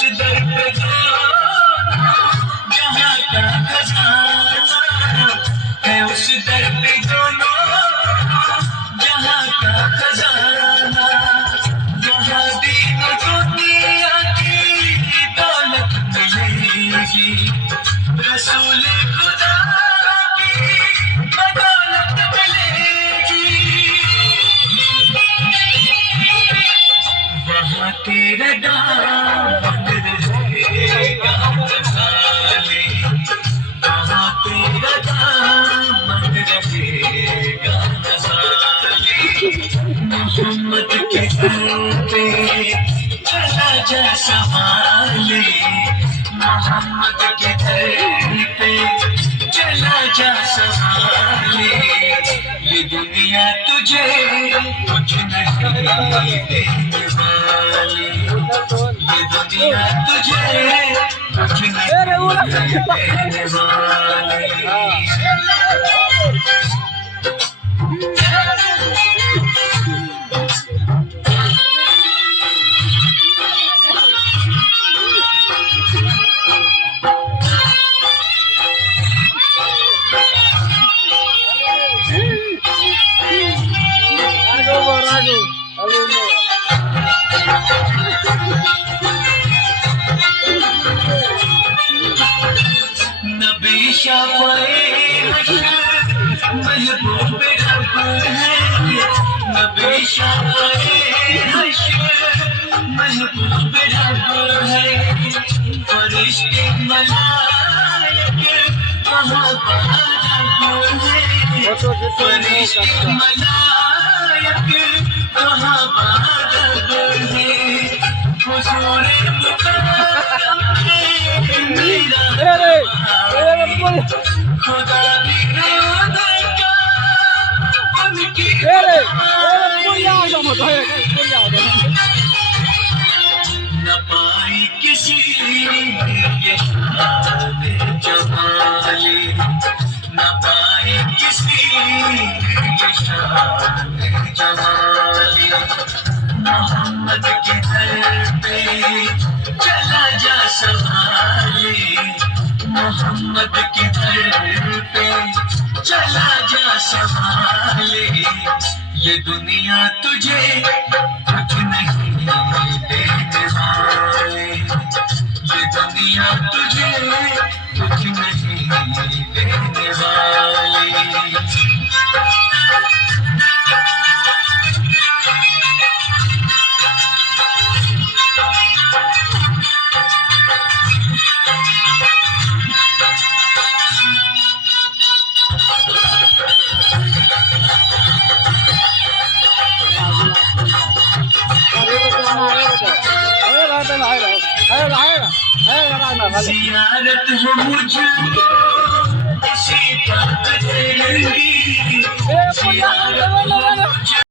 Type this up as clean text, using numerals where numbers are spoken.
उस दर पे जो जहाँ का खजाना है, उस दर पे दोनों जहाँ का खजाना। वहाँ दीनों दुनिया की दौलत मिलेगी, रसूल खुदा की बदौलत मिलेगी। वहाँ तेरा दामन रहेगा साले, वहाँ तेरा दामन रहेगा साले। मोहम्मद के दर पे चला जा संभाले, मोहम्मद के दर पे चला जा संभाले। ये दुनिया तुझे कुछ नहीं देने वाली, ये दुनिया तुझे कुछ नहीं देने नबी शाफ़ए महबूब रब है, नबी शाफ़ए महबूब रब है। फरिश्ते मलाइक वहाँ बारब है, फरिश्ते मलाइक वहाँ बारब है। हुज़ूर मुकर्रम मेरा खुदा भी है उनका, उनकी न पाई किसी ये शान जमाली, न पाई किसी ये शान जमाली। मोहम्मद के दर पे चला जा संभाले, मोहम्मद के दर पे चला जा संभाले। ये दुनिया तुझे कुछ नहीं देने वाले, ये दुनिया तुझे कुछ नहीं देने वाली। ज़ियारत हो मुझको इसी बात की, ज़ियारत हो